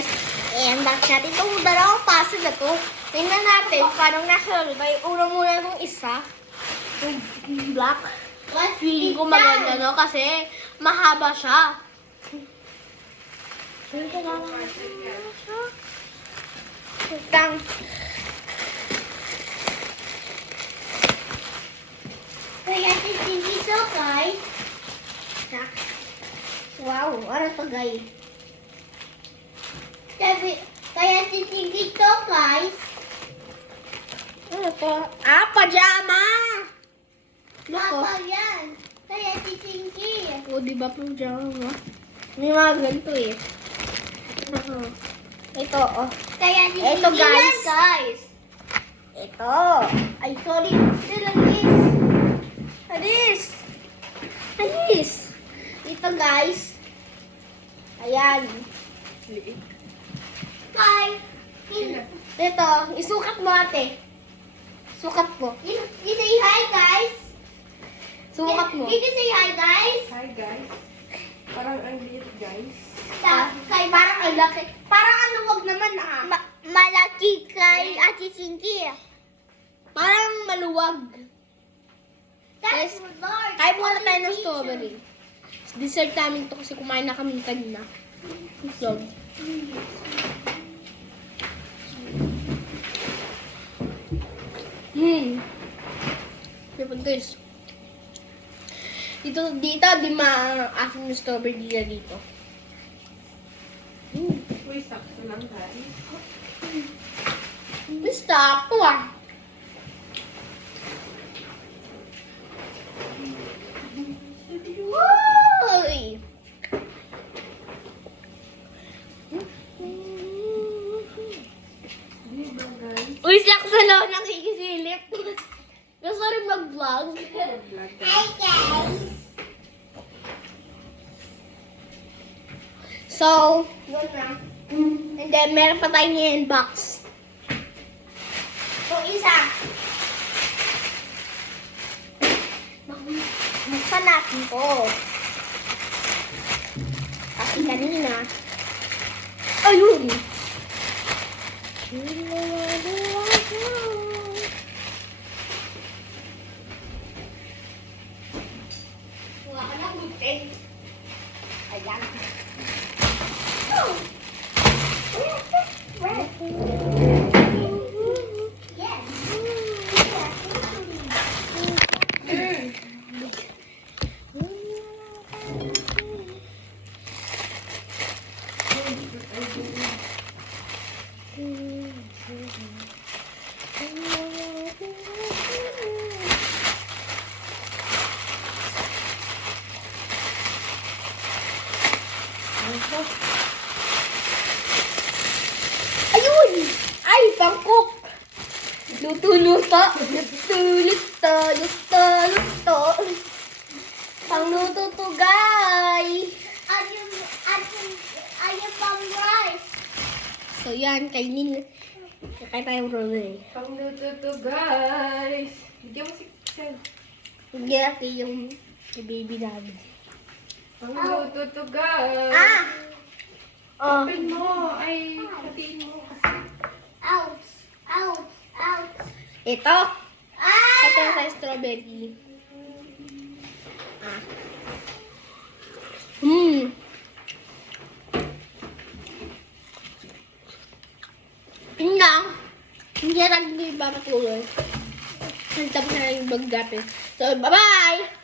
guys, i-unbox natin itong dalawang puzzle na to. Tingnan natin paano nasa lalo tayo. Una muna itong isa. Yung black. Feeling ko maganda, no? Kasi mahaba siya. Tang. Kaya titingin ito, guys. Wow, ano to, guys? Kaya titingin ito, guys. Ano to? Ah, pajama! Papa yan. Kaya titingin. O, di ba pajama? May mga ganito eh. Ito, oh. Kaya titingin Ito, guys. yan, guys. Ito. Ay, sorry. Alis. Alis. Ito, guys. Ayan. Hi. Ito, isukat mo ate. Sukat mo. You say hi, guys. Sukat mo. Did you say hi, guys? Hi guys. Parang ang liit guys. Kay parang ang laki. Parang ang luwag naman ah. Malaki kay Ate Cindy. Parang maluwag. That's Guys, large. Kaya muna tayo ng Only strawberry. Dessert namin to kasi kumain na kami kanina. So, Diba guys? Dito, di maasim yung strawberry nila dito. Uy, sakto lang guys. Basta ako ah. Uy! Diba guys? Uy, sakto lang nakikisilip. Gusto rin mag-vlog. Vlog Hi, guys. guys. So, yun na. And then, meron pa tayong inbox. Yung isa. Buksan natin to. Kasi kanina. Ayun! Huwag ka na butin. Ayan. Yes. Ayun! Ay, pangkok! Luto-luto! Luto-luto! Luto-luto! Pangluto to, guys! Ayun pang rice. So, yan. Kainin. Kakain tayong roll Pangluto to guys. Bigyan mo si Sel. Hindi natin yung baby namin. Pangluto to guys. Ah! Oh. Open mo. Ay, hatiin mo kasi. Out. Out. Out. Ito. Ah! Ito yung sa strawberry. Ah. Yun lang. Hindi na tayo babatuloy. Ang tapos na yung mag-gapi. So, bye-bye!